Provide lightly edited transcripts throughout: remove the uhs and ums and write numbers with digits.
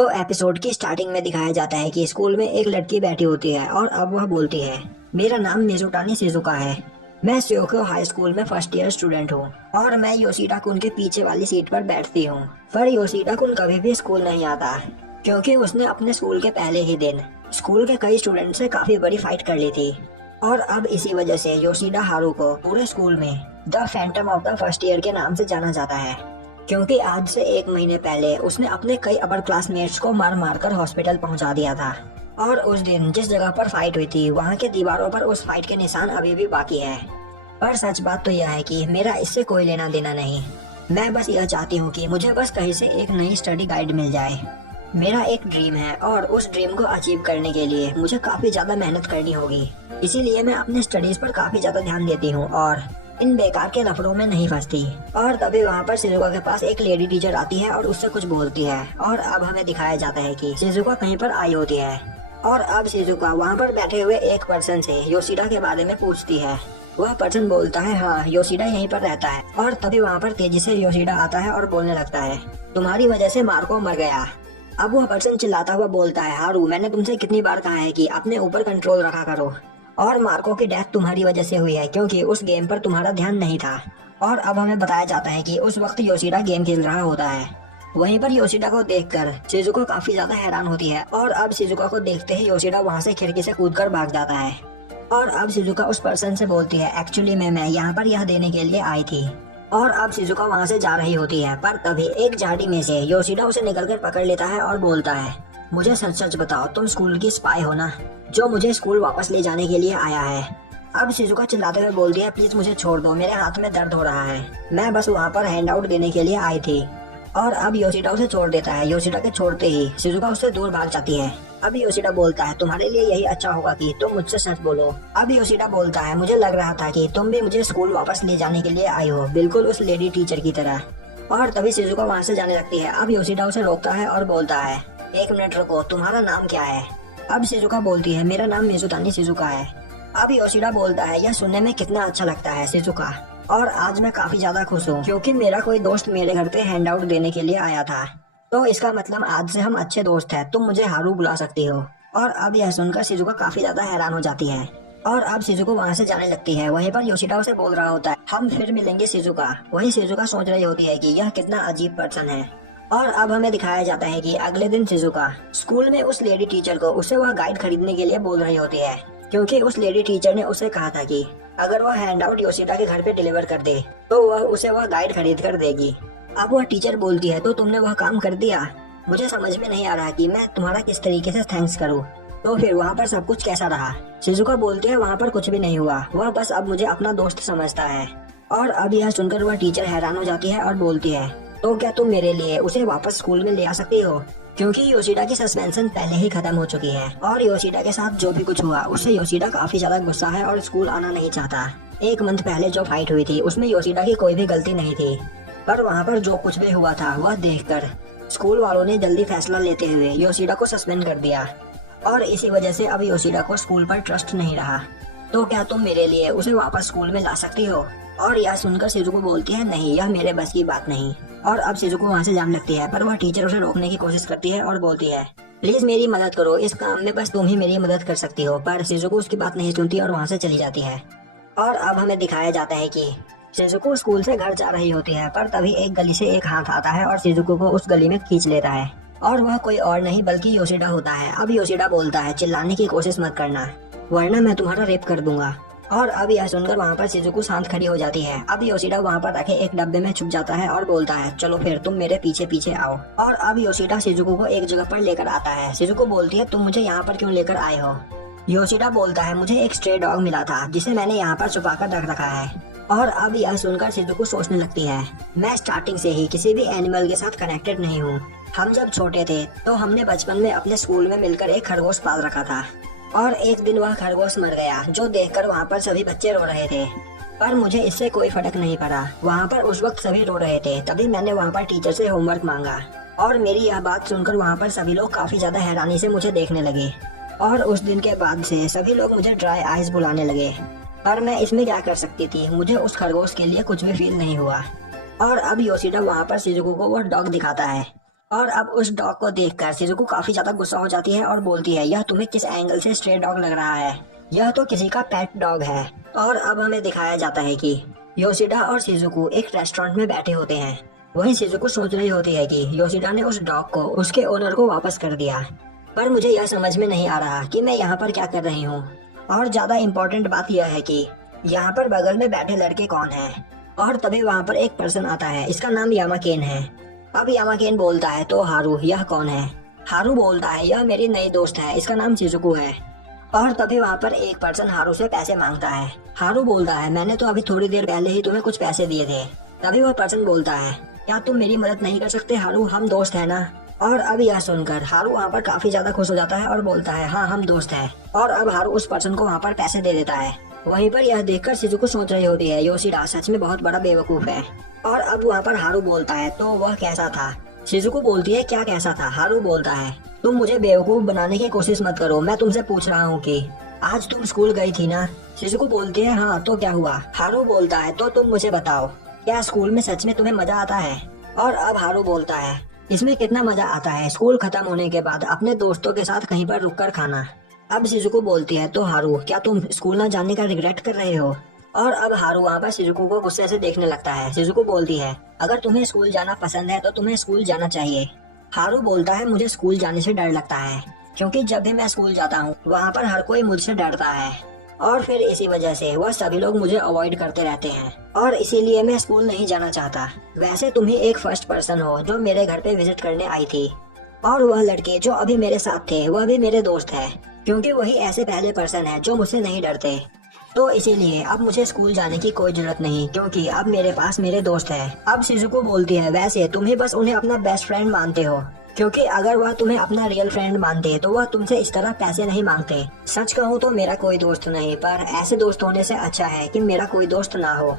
तो एपिसोड की स्टार्टिंग में दिखाया जाता है कि स्कूल में एक लड़की बैठी होती है और अब वह बोलती है, मेरा नाम मिज़ुटानी शिजुका है। मैं श्योको हाई स्कूल में फर्स्ट ईयर स्टूडेंट हूँ और मैं योशिडा कुन के पीछे वाली सीट पर बैठती हूँ। पर योशिडा कुन कभी भी स्कूल नहीं आता क्योंकि उसने अपने स्कूल के पहले ही दिन स्कूल के कई स्टूडेंट से काफी बड़ी फाइट कर ली थी। और अब इसी वजह से योशिडा हारू को पूरे स्कूल में the Phantom of the first year के नाम से जाना जाता है, क्योंकि आज से 1 महीने पहले उसने अपने कई अपर क्लासमेट्स को मार मार कर हॉस्पिटल पहुंचा दिया था। और उस दिन जिस जगह पर फाइट हुई थी वहां के दीवारों पर उस फाइट के निशान अभी भी बाकी है। पर सच बात तो यह है कि मेरा इससे कोई लेना देना नहीं। मैं बस यह चाहती हूँ कि मुझे बस कहीं से एक नई स्टडी गाइड मिल जाए। मेरा एक ड्रीम है और उस ड्रीम को अचीव करने के लिए मुझे काफी ज्यादा मेहनत करनी होगी। इसीलिए मैं अपने स्टडीज पर काफी ज्यादा ध्यान देती हूँ और इन बेकार के लफड़ों में नहीं फंसती। और तभी वहाँ पर शिजुका के पास एक लेडी टीचर आती है और उससे कुछ बोलती है। और अब हमें दिखाया जाता है कि शिजुका कहीं पर आई होती है और अब शिजुका वहाँ पर बैठे हुए एक पर्सन से योशिडा के बारे में पूछती है। वह पर्सन बोलता है, हाँ योशिडा यहीं पर रहता है। और तभी वहाँ पर तेजी से योशिडा आता है और बोलने लगता है, तुम्हारी वजह से मार्को मर गया। अब वह पर्सन चिल्लाता हुआ बोलता है, हारू मैंने तुमसे कितनी बार कहा है कि अपने ऊपर कंट्रोल रखा करो। और मार्को की डेथ तुम्हारी वजह से हुई है क्योंकि उस गेम पर तुम्हारा ध्यान नहीं था। और अब हमें बताया जाता है कि उस वक्त योशिडा गेम खेल रहा होता है। वहीं पर योशिडा को देखकर शिजुका काफी ज्यादा हैरान होती है और अब शिजुका को देखते ही योशिडा वहां से खिड़की से कूदकर भाग जाता है। और अब शिजुका उस पर्सन से बोलती है, एक्चुअली मैं यहाँ पर यह देने के लिए आई थी। और अब शिजुका वहां से जा रही होती है, पर तभी एक झाड़ी में से योशिडा उसे निकलकर पकड़ लेता है और बोलता है, मुझे सच सच बताओ, तुम स्कूल की स्पाई हो ना, जो मुझे स्कूल वापस ले जाने के लिए आया है। अब शिजुका चिल्लाते हुए बोलती है, प्लीज मुझे छोड़ दो, मेरे हाथ में दर्द हो रहा है, मैं बस वहाँ पर हैंड आउट देने के लिए आई थी। और अब योशिडा उसे छोड़ देता है। योशिडा के छोड़ते ही शिजुका उससे दूर भाग जाती है। अब योशिडा बोलता है, तुम्हारे लिए यही अच्छा होगा कि तुम मुझसे सच बोलो। अब योशिडा बोलता है, मुझे लग रहा था कि तुम भी मुझे स्कूल वापस ले जाने के लिए आई हो, बिल्कुल उस लेडी टीचर की तरह। और तभी शिजुका वहाँ से जाने लगती है। अब योशिडा उसे रोकता है और बोलता है, 1 मिनट रुको, तुम्हारा नाम क्या है? अब शिजुका बोलती है, मेरा नाम मिज़ुटानी शिजुका है। अब योशिडा बोलता है, यह सुनने में कितना अच्छा लगता है शिजुका, और आज मैं काफी ज्यादा खुश हूँ क्योंकि मेरा कोई दोस्त मेरे घर पे हैंड आउट देने के लिए आया था। तो इसका मतलब आज से हम अच्छे दोस्त हैं, तुम मुझे हारू बुला सकती हो। और अब यह सुनकर शिजुका काफी ज्यादा हैरान हो जाती है और अब शिजुका वहाँ से जाने लगती है। वहीं पर योशिडा उसे बोल रहा होता है, हम फिर मिलेंगे शिजुका। वहीं शिजुका सोच रही होती है कि यह कितना अजीब पर्सन है। और अब हमें दिखाया जाता है कि अगले दिन शिजुका स्कूल में उस लेडी टीचर को उसे वह गाइड खरीदने के लिए बोल रही होती है, क्योंकि उस लेडी टीचर ने उसे कहा था कि अगर वह हैंड आउट योशिडा के घर पे डिलीवर कर दे तो वह उसे वह गाइड खरीद कर देगी। अब वह टीचर बोलती है, तो तुमने वह काम कर दिया? मुझे समझ में नहीं आ रहा कि मैं तुम्हारा किस तरीके से थैंक्स करूँ। तो फिर वहाँ पर सब कुछ कैसा रहा? शिजुका बोलती है, वहाँ पर कुछ भी नहीं हुआ, वह बस अब मुझे अपना दोस्त समझता है। और अब यह सुनकर वह टीचर हैरान हो जाती है और बोलती है, तो क्या तुम मेरे लिए उसे वापस स्कूल में ले आ सकती हो? क्योंकि योशिडा की सस्पेंशन पहले ही खत्म हो चुकी है और योशिडा के साथ जो भी कुछ हुआ उससे योशिडा काफी ज्यादा गुस्सा है और स्कूल आना नहीं चाहता। 1 मंथ पहले जो फाइट हुई थी उसमें योशिडा की कोई भी गलती नहीं थी, पर वहाँ पर जो कुछ भी हुआ था वह देखकर स्कूल वालों ने जल्दी फैसला लेते हुए योशिडा को सस्पेंड कर दिया। और इसी वजह से अब योशिडा को स्कूल पर ट्रस्ट नहीं रहा। तो क्या तुम मेरे लिए उसे वापस स्कूल में ला सकती हो? और यह सुनकर शिजुको बोलती है, नहीं यह मेरे बस की बात नहीं। और अब शिजुको वहाँ से जाने लगती है, पर वह टीचर उसे रोकने की कोशिश करती है और बोलती है, प्लीज मेरी मदद करो, इस काम में बस तुम ही मेरी मदद कर सकती हो। पर शिजुको उसकी बात नहीं सुनती और वहाँ से चली जाती है। और अब हमें दिखाया जाता है कि शिजुको स्कूल से घर जा रही होती है, पर तभी एक गली से एक हाथ आता है और शिजुको को उस गली में खींच लेता है। और वह कोई और नहीं बल्कि योशिडा होता है। अब योशिडा बोलता है, चिल्लाने की कोशिश मत करना वरना मैं तुम्हारा रेप कर दूंगा। और अब यह सुनकर वहाँ पर शिजुको शांत खड़ी हो जाती है। अब योशिडा वहाँ पर रखे एक डब्बे में छुप जाता है और बोलता है, चलो फिर तुम मेरे पीछे पीछे आओ। और अब योशिडा शिजुको को एक जगह पर लेकर आता है। शिजुको बोलती है, तुम मुझे यहाँ पर क्यों लेकर आए हो? योशिडा बोलता है, मुझे एक स्ट्रे डॉग मिला था जिसे मैंने यहाँ पर छुपा कर रख रखा है। और अब यह सुनकर शिजुको सोचने लगती है, मैं स्टार्टिंग से ही किसी भी एनिमल के साथ कनेक्टेड नहीं हूँ। हम जब छोटे थे तो हमने बचपन में अपने स्कूल में मिलकर एक खरगोश पाल रखा था और एक दिन वह खरगोश मर गया, जो देखकर वहाँ पर सभी बच्चे रो रहे थे। पर मुझे इससे कोई फर्क नहीं पड़ा, वहाँ पर उस वक्त सभी रो रहे थे। तभी मैंने वहाँ पर टीचर से होमवर्क मांगा और मेरी यह बात सुनकर वहाँ पर सभी लोग काफी ज्यादा हैरानी से मुझे देखने लगे। और उस दिन के बाद से सभी लोग मुझे ड्राई आइज बुलाने लगे। पर मैं इसमें क्या कर सकती थी, मुझे उस खरगोश के लिए कुछ भी फील नहीं हुआ। और अब योशिडा वहाँ पर शिजुको को वो डॉग दिखाता है और अब उस डॉग को देखकर शिजुको काफी ज्यादा गुस्सा हो जाती है और बोलती है, यह तुम्हें किस एंगल से स्ट्रे डॉग लग रहा है, यह तो किसी का पेट डॉग है। और अब हमें दिखाया जाता है कि योशिडा और शिजुको एक रेस्टोरेंट में बैठे होते हैं। वहीं शिजुको सोच रही होती है कि योशिडा ने उस डॉग को उसके ओनर को वापस कर दिया, पर मुझे यह समझ में नहीं आ रहा कि मैं यहाँ पर क्या कर रही हूँ। और ज्यादा इम्पोर्टेंट बात यह है कि यहाँ पर बगल में बैठे लड़के कौन है। और तभी वहाँ पर एक पर्सन आता है, इसका नाम यामाकेन है। अब यामाकेन बोलता है, तो हारू यह कौन है। हारू बोलता है, यह मेरी नई दोस्त है, इसका नाम शिजुको है। और तभी वहाँ पर एक पर्सन हारू से पैसे मांगता है। हारू बोलता है, मैंने तो अभी थोड़ी देर पहले ही तुम्हें कुछ पैसे दिए थे। तभी वह पर्सन बोलता है, क्या तुम मेरी मदद नहीं कर सकते हारू, हम दोस्त है ना। और अब यह सुनकर हारू वहाँ पर काफी ज्यादा खुश हो जाता है और बोलता है, हाँ हम दोस्त हैं। और अब हारू उस पर्सन को वहाँ पर पैसे दे देता है। वहीं पर यह देखकर शिजुको सोच रही होती है, योशिडा सच में बहुत बड़ा बेवकूफ है। और अब वहाँ पर हारू बोलता है, तो वह कैसा था। शिजुको बोलती है, क्या कैसा था। हारू बोलता है, तुम मुझे बेवकूफ बनाने की कोशिश मत करो, मैं तुमसे पूछ रहा हूँ कि आज तुम स्कूल गई थी ना। शिजुको बोलती है, हाँ तो क्या हुआ। हारू बोलता है, तो तुम मुझे बताओ, क्या स्कूल में सच में तुम्हें मजा आता है। और अब हारू बोलता है, इसमें कितना मजा आता है स्कूल खत्म होने के बाद अपने दोस्तों के साथ कहीं पर रुककर खाना। अब शिजुको बोलती है, तो हारू क्या तुम स्कूल न जाने का रिग्रेट कर रहे हो। और अब हारू वहाँ पर शिजुको को गुस्से से देखने लगता है। शिजुको बोलती है, अगर तुम्हें स्कूल जाना पसंद है तो तुम्हें स्कूल जाना चाहिए। हारू बोलता है, मुझे स्कूल जाने से डर लगता है, क्योंकि जब भी मैं स्कूल जाता हूँ वहाँ पर हर कोई मुझसे डरता है, और फिर इसी वजह से वह सभी लोग मुझे अवॉइड करते रहते हैं, और इसीलिए मैं स्कूल नहीं जाना चाहता। वैसे तुम ही एक फर्स्ट पर्सन हो जो मेरे घर पे विजिट करने आई थी, और वह लड़के जो अभी मेरे साथ थे वह भी मेरे दोस्त है, क्योंकि वही ऐसे पहले पर्सन है जो मुझसे नहीं डरते। तो इसीलिए अब मुझे स्कूल जाने की कोई जरूरत नहीं, क्योंकि अब मेरे पास मेरे दोस्त है। अब शिजुको बोलती है, वैसे तुम ही बस उन्हें अपना बेस्ट फ्रेंड मानते हो, क्योंकि अगर वह तुम्हें अपना रियल फ्रेंड मानते तो वह तुमसे इस तरह पैसे नहीं मांगते। सच कहूँ तो मेरा कोई दोस्त नहीं, पर ऐसे दोस्त होने से अच्छा है कि मेरा कोई दोस्त ना हो।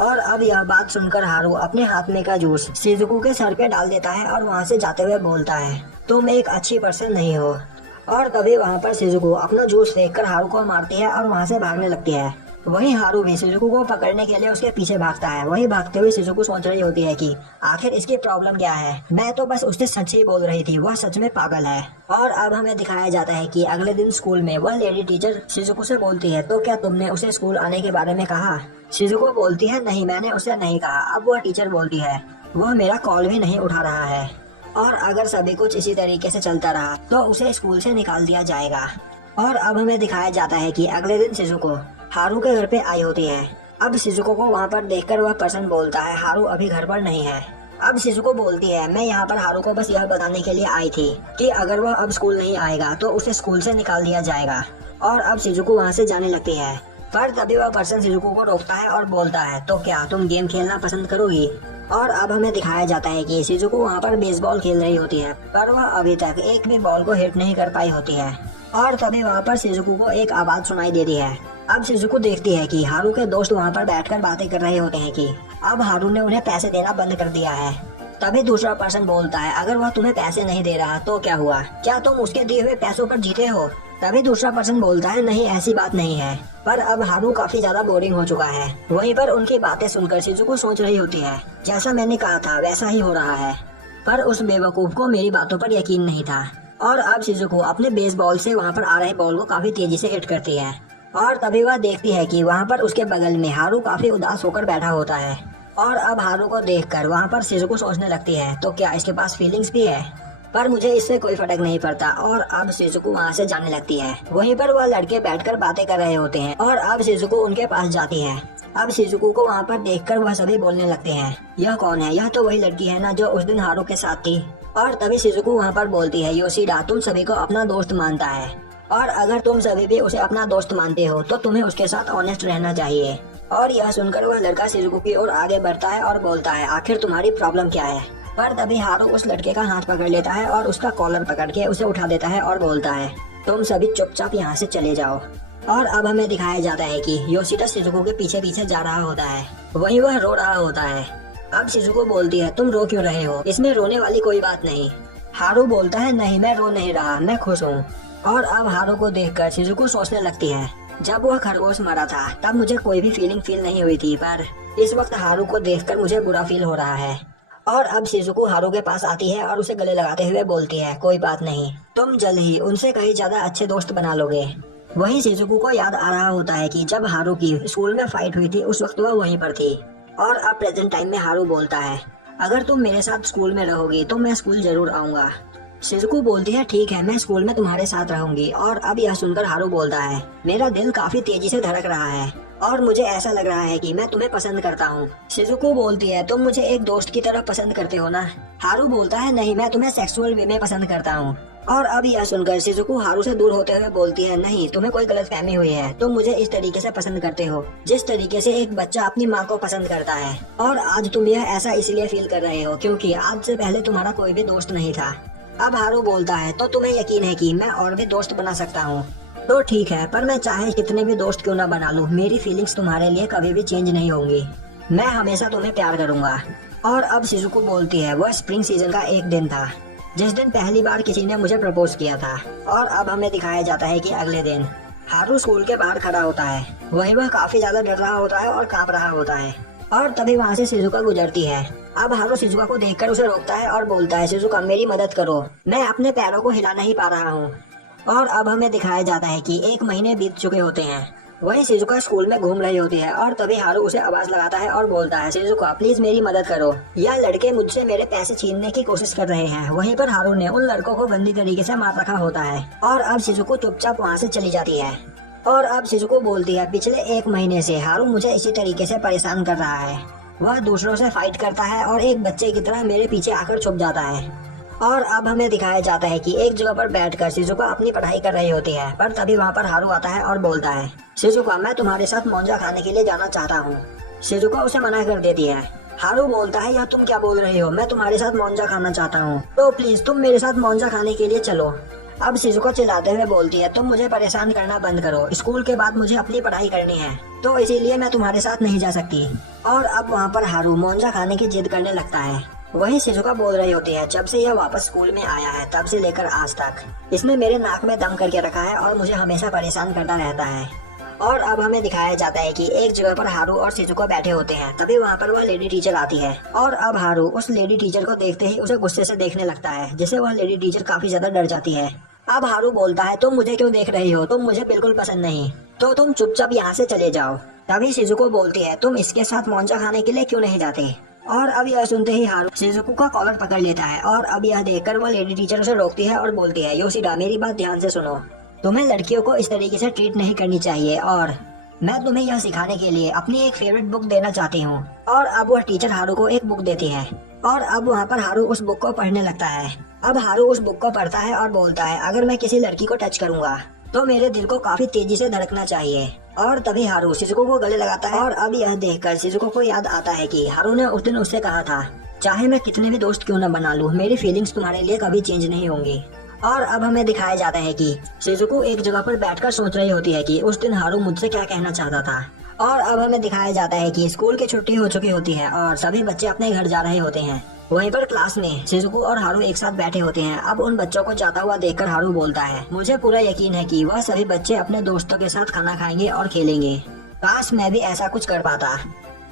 और अब यह बात सुनकर हारू अपने हाथ में का जूस शिजुको के सर पे डाल देता है और वहाँ से जाते हुए बोलता है, तुम एक अच्छी पर्सन नहीं हो। और तभी वहाँ पर शिजुको अपना जूस फेंककर हारू को मारती है और वहाँ से भागने लगती है। वहीं हारू भी शिजुको को पकड़ने के लिए उसके पीछे भागता है। वहीं भागते हुए शिजुको सोच रही होती है कि आखिर इसकी प्रॉब्लम क्या है, मैं तो बस उससे सच ही बोल रही थी, वह सच में पागल है। और अब हमें दिखाया जाता है कि अगले दिन स्कूल में वह लेडी टीचर शिजुको से बोलती है, तो क्या तुमने उसे स्कूल आने के बारे में कहा। शिजुको बोलती है, नहीं मैंने उसे नहीं कहा। अब वह टीचर बोलती है, वह मेरा कॉल भी नहीं उठा रहा है, और अगर सभी कुछ इसी तरीके से चलता रहा तो उसे स्कूल से निकाल दिया जाएगा। और अब हमें दिखाया जाता है कि अगले दिन शिजुको हारू के घर पे आई होती है। अब शिजुको को वहाँ पर देखकर वह पर्सन बोलता है, हारू अभी घर पर नहीं है। अब शिजुको बोलती है, मैं यहाँ पर हारू को बस यह बताने के लिए आई थी कि अगर वह अब स्कूल नहीं आएगा तो उसे स्कूल से निकाल दिया जाएगा। और अब शिजुको वहाँ से जाने लगती है, पर तभी वह पर्सन शिजुको को रोकता है और बोलता है, तो क्या तुम गेम खेलना पसंद करोगी। और अब हमें दिखाया जाता है कि शिजुको वहाँ पर बेसबॉल खेल रही होती है, पर वह अभी तक एक भी बॉल को हिट नहीं कर पाई होती है। और तभी वहाँ पर शिजुको को एक आवाज सुनाई देती है। अब शिजुको देखती है कि हारू के दोस्त वहाँ पर बैठकर बातें कर रहे होते हैं कि अब हारू ने उन्हें पैसे देना बंद कर दिया है। तभी दूसरा पर्सन बोलता है, अगर वह तुम्हें पैसे नहीं दे रहा तो क्या हुआ, क्या तुम उसके दिए हुए पैसों पर जीते हो। तभी दूसरा पर्सन बोलता है, नहीं ऐसी बात नहीं है। पर अब हारू काफी ज्यादा बोरिंग हो चुका है। वहीं पर उनकी बातें सुनकर शिजुको सोच रही होती है, जैसा मैंने कहा था वैसा ही हो रहा है, पर उस बेवकूफ को मेरी बातों पर यकीन नहीं था। और अब शिजुको अपने बेसबॉल से वहाँ पर आ रहे बॉल को काफी तेजी से हिट करती है। और तभी वह देखती है कि वहाँ पर उसके बगल में हारू काफी उदास होकर बैठा होता है। और अब हारू को देखकर वहाँ पर शिजुको सोचने लगती है, तो क्या इसके पास फीलिंग्स भी है, पर मुझे इससे कोई फर्क नहीं पड़ता। और अब शिजुको वहाँ से जाने लगती है। वहीं पर वह लड़के बैठकर बातें कर रहे होते हैं और अब शिजुको उनके पास जाती है। अब शिजुको को वहाँ पर देखकर वह सभी बोलने लगते हैं, यह कौन है, यह तो वही लड़की है ना जो उस दिन हारू के साथ थी। और तभी शिजुको वहाँ पर बोलती है, योशिडा तुम सभी को अपना दोस्त मानता है, और अगर तुम सभी भी उसे अपना दोस्त मानते हो तो तुम्हें उसके साथ ऑनेस्ट रहना चाहिए। और यह सुनकर वह लड़का शिजुको की ओर आगे बढ़ता है और बोलता है, आखिर तुम्हारी प्रॉब्लम क्या है। पर तभी हारू उस लड़के का हाथ पकड़ लेता है और उसका कॉलर पकड़ के उसे उठा देता है और बोलता है, तुम सभी चुपचाप यहाँ से चले जाओ। और अब हमें दिखाया जाता है कि योशिडा शिजुको के पीछे पीछे जा रहा होता है। वहीं वह रो रहा होता है। अब शिजुको बोलती है, तुम रो क्यों रहे हो, इसमें रोने वाली कोई बात नहीं। हारू बोलता है, नहीं मैं रो नहीं रहा, मैं खुश हूँ। और अब हारू को देखकर शिजुको सोचने लगती है, जब वह खरगोश मरा था तब मुझे कोई भी फीलिंग फील नहीं हुई थी, पर इस वक्त हारू को देखकर मुझे बुरा फील हो रहा है। और अब शिजुको हारू के पास आती है और उसे गले लगाते हुए बोलती है, कोई बात नहीं, तुम जल्द ही उनसे कहीं ज्यादा अच्छे दोस्त बना लोगे। वहीं शिजुको को याद आ रहा होता है कि जब हारू की स्कूल में फाइट हुई थी उस वक्त वह वहीं पर थी। और अब प्रेजेंट टाइम में हारू बोलता है, अगर तुम मेरे साथ स्कूल में रहोगी तो मैं स्कूल जरूर आऊंगा। शिजुको बोलती है, ठीक है, मैं स्कूल में तुम्हारे साथ रहूंगी। और अब यह सुनकर हारू बोलता है, मेरा दिल काफी तेजी से धड़क रहा है और मुझे ऐसा लग रहा है कि मैं तुम्हें पसंद करता हूँ। शिजुको बोलती है, तुम मुझे एक दोस्त की तरह पसंद करते हो ना। हारू बोलता है, नहीं, मैं तुम्हें सेक्सुअल वे में पसंद करता हूँ। और अब यह सुनकर शिजुको हारू से दूर होते हुए बोलती है, नहीं, तुम्हें कोई गलतफहमी हुई है, तुम मुझे इस तरीके से पसंद करते हो जिस तरीके से एक बच्चा अपनी माँ को पसंद करता है। और आज तुम यह ऐसा इसलिए फील कर रहे हो क्योंकि आज से पहले तुम्हारा कोई भी दोस्त नहीं था। अब हारू बोलता है, तो तुम्हें यकीन है कि मैं और भी दोस्त बना सकता हूँ? तो ठीक है, पर मैं चाहे कितने भी दोस्त क्यों ना बना लूं, मेरी फीलिंग्स तुम्हारे लिए कभी भी चेंज नहीं होंगी। मैं हमेशा तुम्हें प्यार करूंगा। और अब शिजुको बोलती है, वह स्प्रिंग सीजन का एक दिन था जिस दिन पहली बार किसी ने मुझे प्रपोज किया था। और अब हमें दिखाया जाता है कि अगले दिन हारू स्कूल के बाहर खड़ा होता है। वहीं वह काफी ज्यादा डर रहा होता है और कांप रहा होता है। और तभी वहाँ से शिजुका गुजरती है। अब हारू शिजुका को देखकर उसे रोकता है और बोलता है, शिजुका, मेरी मदद करो, मैं अपने पैरों को हिला नहीं पा रहा हूँ। और अब हमें दिखाया जाता है कि 1 महीने बीत चुके होते हैं। वहीं शिजुका स्कूल में घूम रही होती है और तभी हारू उसे आवाज लगाता है और बोलता है, शिजुका, प्लीज मेरी मदद करो, यह लड़के मुझसे मेरे पैसे छीनने की कोशिश कर रहे हैं। वहीं पर हारू ने उन लड़कों को गंदी तरीके से मार रखा होता है। और अब शिजुको चुपचाप वहाँ से चली जाती है। और अब शिजुको बोलती है, पिछले 1 महीने से हारू मुझे इसी तरीके से परेशान कर रहा है। वह दूसरों से फाइट करता है और एक बच्चे की तरह मेरे पीछे आकर छुप जाता है। और अब हमें दिखाया जाता है कि एक जगह पर बैठकर शिजुका अपनी पढ़ाई कर रही होती है। पर तभी वहाँ पर हारू आता है और बोलता है, शिजुका, मैं तुम्हारे साथ मोंजा खाने के लिए जाना चाहता हूँ। शिजुका उसे मना कर देती है। हारू बोलता है, यह तुम क्या बोल रही हो, मैं तुम्हारे साथ मोंजा खाना चाहता हूँ, तो प्लीज तुम मेरे साथ मोंजा खाने के लिए चलो। अब शिजुका चिल्लाते हुए बोलती है, तुम मुझे परेशान करना बंद करो, स्कूल के बाद मुझे अपनी पढ़ाई करनी है, तो इसीलिए मैं तुम्हारे साथ नहीं जा सकती। और अब वहाँ पर हारू मोंजा खाने की जिद करने लगता है। वहीं शिजुका बोल रही होती है, जब से यह वापस स्कूल में आया है तब से लेकर आज तक इसने मेरे नाक में दम करके रखा है और मुझे हमेशा परेशान करता रहता है। और अब हमें दिखाया जाता है कि एक जगह पर हारू और शिजुका बैठे होते हैं। तभी वहाँ पर वह लेडी टीचर आती है। और अब हारू उस लेडी टीचर को देखते ही उसे गुस्से से देखने लगता है, जिससे वह लेडी टीचर काफी ज्यादा डर जाती है। अब हारू बोलता है, तुम मुझे क्यों देख रही हो, तुम मुझे बिल्कुल पसंद नहीं, तो तुम चुपचाप यहाँ से चले जाओ। तभी शिजुको बोलती है, तुम इसके साथ मोंजा खाने के लिए क्यों नहीं जाते। और अब यह सुनते ही हारू शिजुको का कॉलर पकड़ लेता है। और अब यह देखकर वह लेडी टीचर उसे रोकती है और बोलती है, योशिदा, मेरी बात ध्यान से सुनो, तुम्हें लड़कियों को इस तरीके से ट्रीट नहीं करनी चाहिए और मैं तुम्हें यह सिखाने के लिए अपनी एक फेवरेट बुक देना चाहती हूँ। और अब वह टीचर हारू को एक बुक देती है। और अब वहाँ पर हारू उस बुक को पढ़ने लगता है। अब हारू उस बुक को पढ़ता है और बोलता है, अगर मैं किसी लड़की को टच करूंगा तो मेरे दिल को काफी तेजी से धड़कना चाहिए। और तभी हारू शिजुको को गले लगाता है। और अब यह देखकर शिजुको को याद आता है कि हारू ने उस दिन उससे कहा था, चाहे मैं कितने भी दोस्त क्यों न बना लूं, मेरी फीलिंग्स तुम्हारे लिए कभी चेंज नहीं होंगी। और अब हमें दिखाया जाता है कि शिजुको एक जगह पर बैठकर सोच रही होती है कि उस दिन हारू मुझसे क्या कहना चाहता था। और अब हमें दिखाया जाता है कि स्कूल की छुट्टी हो चुकी होती है और सभी बच्चे अपने घर जा रहे होते हैं। वहीं पर क्लास में शिजुको और हारू एक साथ बैठे होते हैं। अब उन बच्चों को जाता हुआ देखकर हारू बोलता है, मुझे पूरा यकीन है कि वह सभी बच्चे अपने दोस्तों के साथ खाना खाएंगे और खेलेंगे। काश मैं भी ऐसा कुछ कर पाता।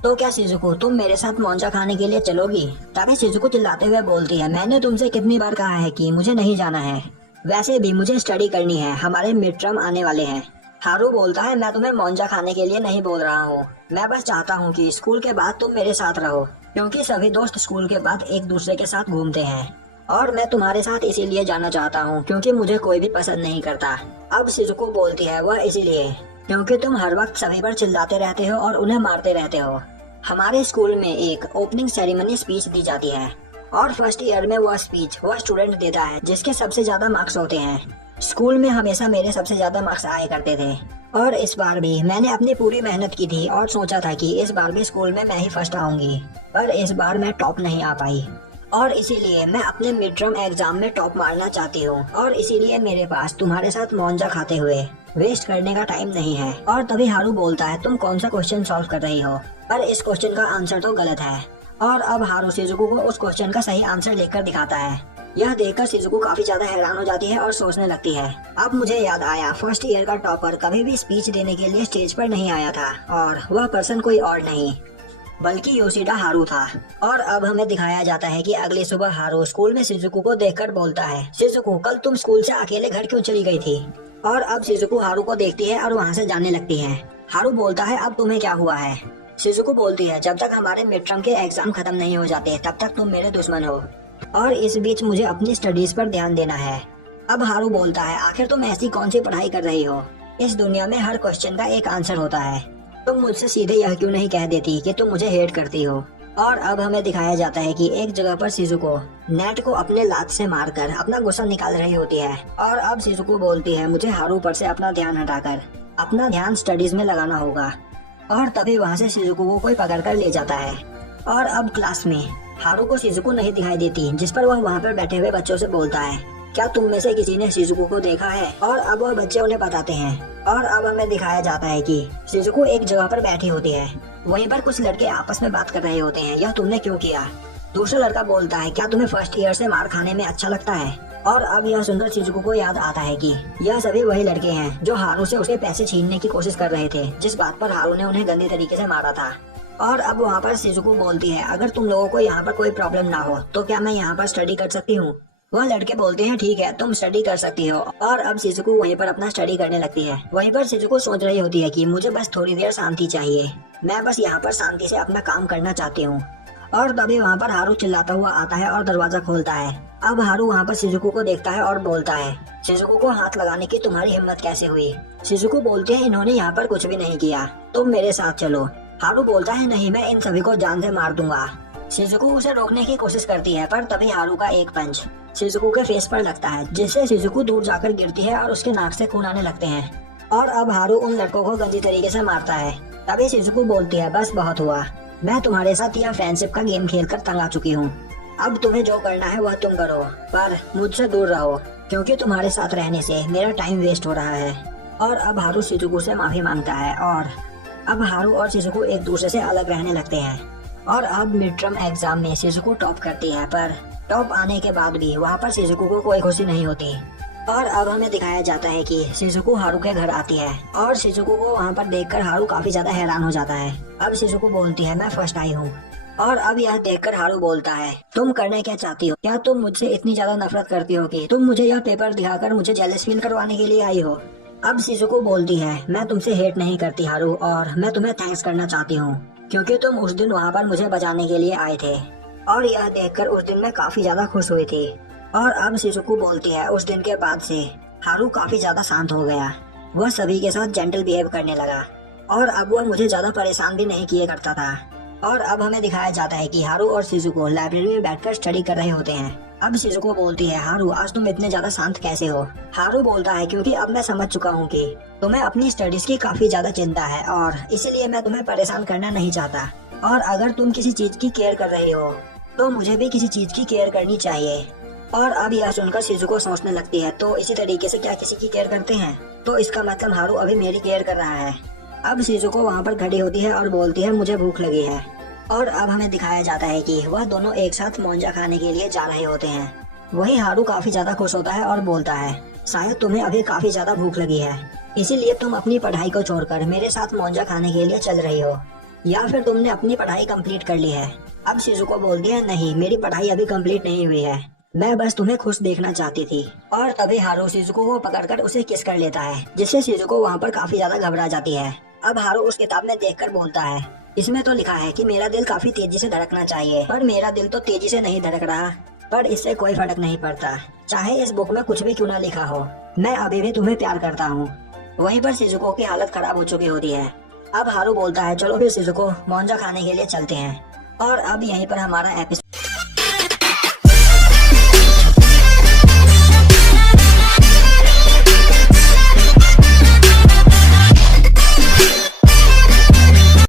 तो क्या शिजुको, तुम मेरे साथ मोंजा खाने के लिए चलोगी। तभी शिजुको चिल्लाते हुए बोलती है, मैंने तुमसे कितनी बार कहा है कि मुझे नहीं जाना है, वैसे भी मुझे स्टडी करनी है, हमारे मिड टर्म आने वाले हैं। हारू बोलता है, मैं तुम्हें मोंजा खाने के लिए नहीं बोल रहा हूँ, मैं बस चाहता हूँ कि स्कूल के बाद तुम मेरे साथ रहो, क्योंकि सभी दोस्त स्कूल के बाद एक दूसरे के साथ घूमते हैं और मैं तुम्हारे साथ इसीलिए जाना चाहता हूँ क्योंकि मुझे कोई भी पसंद नहीं करता। अब शिजुको बोलती है, वह इसीलिए क्योंकि तुम हर वक्त सभी पर चिल्लाते रहते हो और उन्हें मारते रहते हो। हमारे स्कूल में एक ओपनिंग सेरेमनी स्पीच दी जाती है और फर्स्ट ईयर में वह स्पीच वह स्टूडेंट देता है जिसके सबसे ज्यादा मार्क्स होते हैं। स्कूल में हमेशा मेरे सबसे ज्यादा मार्क्स आया करते थे और इस बार भी मैंने अपनी पूरी मेहनत की थी और सोचा था कि इस बार भी स्कूल में मैं ही फर्स्ट आऊंगी, पर इस बार मैं टॉप नहीं आ पाई और इसीलिए मैं अपने मिड टर्म एग्जाम में टॉप मारना चाहती हूँ और इसीलिए मेरे पास तुम्हारे साथ मोंजा खाते हुए वेस्ट करने का टाइम नहीं है। और तभी हारू बोलता है, तुम कौन सा क्वेश्चन सॉल्व कर रही हो, पर इस क्वेश्चन का आंसर तो गलत है। और अब हारू शिजुको को उस क्वेश्चन का सही आंसर लेकर दिखाता है। यह देखकर शिजुको काफी ज्यादा हैरान हो जाती है और सोचने लगती है, अब मुझे याद आया, फर्स्ट ईयर का टॉपर कभी भी स्पीच देने के लिए स्टेज पर नहीं आया था और वह पर्सन कोई और नहीं बल्कि योशिडा हारू था। और अब हमें दिखाया जाता है कि अगली सुबह हारू स्कूल में शिजुको को देखकर बोलता है, शिजुको कल तुम स्कूल से अकेले घर क्यों चली गई थी? और अब शिजुको हारू को देखती है और वहाँ से जाने लगती है। हारू बोलता है, अब तुम्हें क्या हुआ है? शिजुको बोलती है, जब तक हमारे मिड टर्म के एग्जाम खत्म नहीं हो जाते तब तक तुम मेरे दुश्मन हो और इस बीच मुझे अपनी स्टडीज पर ध्यान देना है। अब हारू बोलता है, आखिर तुम ऐसी कौन सी पढ़ाई कर रही हो? इस दुनिया में हर क्वेश्चन का एक आंसर होता है। तुम मुझसे सीधे यह क्यों नहीं कह देती कि तुम मुझे हेट करती हो? और अब हमें दिखाया जाता है कि एक जगह पर शिजुको नेट को अपने लात से मारकर अपना गुस्सा निकाल रही होती है। और अब शिजुको बोलती है, मुझे हारू पर से अपना ध्यान हटाकर अपना ध्यान स्टडीज में लगाना होगा। और तभी वहाँ से शिजुको को कोई पकड़ कर ले जाता है। और अब क्लास में हारू को शिजुको नहीं दिखाई देती, जिस पर वह वहाँ पर बैठे हुए बच्चों से बोलता है, क्या तुम में से किसी ने शिजुको को देखा है? और अब वह बच्चे उन्हें बताते हैं। और अब हमें दिखाया जाता है कि शिजुको एक जगह पर बैठी होती है, वहीं पर कुछ लड़के आपस में बात कर रहे होते हैं, यह तुमने क्यों किया? दूसरा लड़का बोलता है, क्या तुम्हें फर्स्ट ईयर से मार खाने में अच्छा लगता है? और अब यह सुनकर शिजुको को याद आता है कि यह सभी वही लड़के हैं जो हारू से उसके पैसे छीनने की कोशिश कर रहे थे, जिस बात पर हारू ने उन्हें गंदे तरीके से मारा था। और अब वहाँ पर शिजुको बोलती है, अगर तुम लोगों को यहाँ पर कोई प्रॉब्लम ना हो तो क्या मैं यहाँ पर स्टडी कर सकती हूँ? वह लड़के बोलते हैं, ठीक है तुम स्टडी कर सकती हो। और अब शिजुको वहीं पर अपना स्टडी करने लगती है। वहीं पर शिजुको सोच रही होती है कि मुझे बस थोड़ी देर शांति चाहिए, मैं बस यहाँ पर शांति से अपना काम करना चाहती हूँ। और तभी वहाँ पर हारू चिल्लाता हुआ आता है और दरवाजा खोलता है। अब हारू वहाँ पर शिजुको को देखता है और बोलता है, शिजुको को हाथ लगाने की तुम्हारी हिम्मत कैसे हुई? शिजुको बोलते हैं, इन्होंने यहाँ पर कुछ भी नहीं किया, तुम मेरे साथ चलो। हारू बोलता है, नहीं मैं इन सभी को जान से मार दूंगा। शिजुको उसे रोकने की कोशिश करती है, पर तभी हारू का एक पंच शिजुको के फेस पर लगता है, जिससे शिजुको दूर जाकर गिरती है और उसके नाक से खून आने लगते हैं। और अब हारू उन लड़कों को गंदी तरीके से मारता है। तभी शिजुको बोलती है, बस बहुत हुआ, मैं तुम्हारे साथ यह फ्रेंडशिप का गेम खेलकर तंग आ चुकी हूँ। अब तुम्हें जो करना है वह तुम करो, पर मुझसे दूर रहो, क्योंकि तुम्हारे साथ रहने से मेरा टाइम वेस्ट हो रहा है। और अब हारू शिजुको से माफी मांगता है और अब हारू और शिजुको एक दूसरे से अलग रहने लगते हैं। और अब मिड टर्म एग्जाम में शिजुको टॉप करती है, पर टॉप आने के बाद भी वहाँ पर शिजुको को कोई खुशी नहीं होती। और अब हमें दिखाया जाता है कि शिजुको हारू के घर आती है और शिजुको को वहाँ पर देखकर हारू काफी ज्यादा हैरान हो जाता है। अब शिजुको बोलती है, मैं फर्स्ट आई हूँ। और अब यह देखकर हारू बोलता है, तुम करने क्या चाहती हो? क्या तुम मुझसे इतनी ज्यादा नफरत करती हो कि तुम मुझे यह पेपर दिखाकर मुझे जेलस फील करवाने के लिए आई हो? अब शिजुको बोलती है, मैं तुमसे हेट नहीं करती हारू, और मैं तुम्हें थैंक्स करना चाहती हूँ क्योंकि तुम उस दिन वहाँ पर मुझे बचाने के लिए आए थे। और यह देखकर उस दिन मैं काफी ज्यादा खुश हुई थी। और अब शिजुको बोलती है, उस दिन के बाद से हारू काफी ज्यादा शांत हो गया, वह सभी के साथ जेंटल बिहेव करने लगा और अब वह मुझे ज्यादा परेशान भी नहीं किए करता था। और अब हमें दिखाया जाता है कि हारू और शिजुको लाइब्रेरी में बैठकर स्टडी कर रहे होते हैं। अब शिजुको बोलती है, हारू आज तुम इतने ज्यादा शांत कैसे हो? हारू बोलता है, क्योंकि अब मैं समझ चुका हूँ कि तुम्हें अपनी स्टडीज की काफी ज्यादा चिंता है और इसीलिए मैं तुम्हें परेशान करना नहीं चाहता। और अगर तुम किसी चीज की केयर कर रहे हो तो मुझे भी किसी चीज की केयर करनी चाहिए। और अब यह सुनकर शिजुको सोचने लगती है, तो इसी तरीके से क्या किसी की केयर करते हैं? तो इसका मतलब हारू अभी मेरी केयर कर रहा है। अब शिजुको वहाँ पर खड़ी होती है और बोलती है, मुझे भूख लगी है। और अब हमें दिखाया जाता है कि वह दोनों एक साथ मोंजा खाने के लिए जा रहे होते हैं। वही हारू काफी ज्यादा खुश होता है और बोलता है, शायद तुम्हें अभी काफी ज्यादा भूख लगी है, इसीलिए तुम अपनी पढ़ाई को छोड़कर मेरे साथ मोंजा खाने के लिए चल रही हो, या फिर तुमने अपनी पढ़ाई कंप्लीट कर ली है? अब शिजुको बोलती है, नहीं मेरी पढ़ाई अभी कंप्लीट नहीं हुई है, मैं बस तुम्हें खुश देखना चाहती थी। और तभी हारू शिजुको को पकड़कर उसे किस कर लेता है, जिससे शिजुको वहाँ पर काफी ज्यादा घबरा जाती है। अब हारू उस किताब में देखकर बोलता है, इसमें तो लिखा है कि मेरा दिल काफी तेजी से धड़कना चाहिए, पर मेरा दिल तो तेजी से नहीं धड़क रहा। पर इससे कोई फर्क नहीं पड़ता, चाहे इस बुक में कुछ भी क्यों ना लिखा हो, मैं अभी भी तुम्हें प्यार करता हूँ। वहीं पर शिजुको की हालत खराब हो चुकी होती है। अब हारू बोलता है, चलो फिर शिजुको मोंजा खाने के लिए चलते हैं। और अब यहीं पर हमारा एपिसोड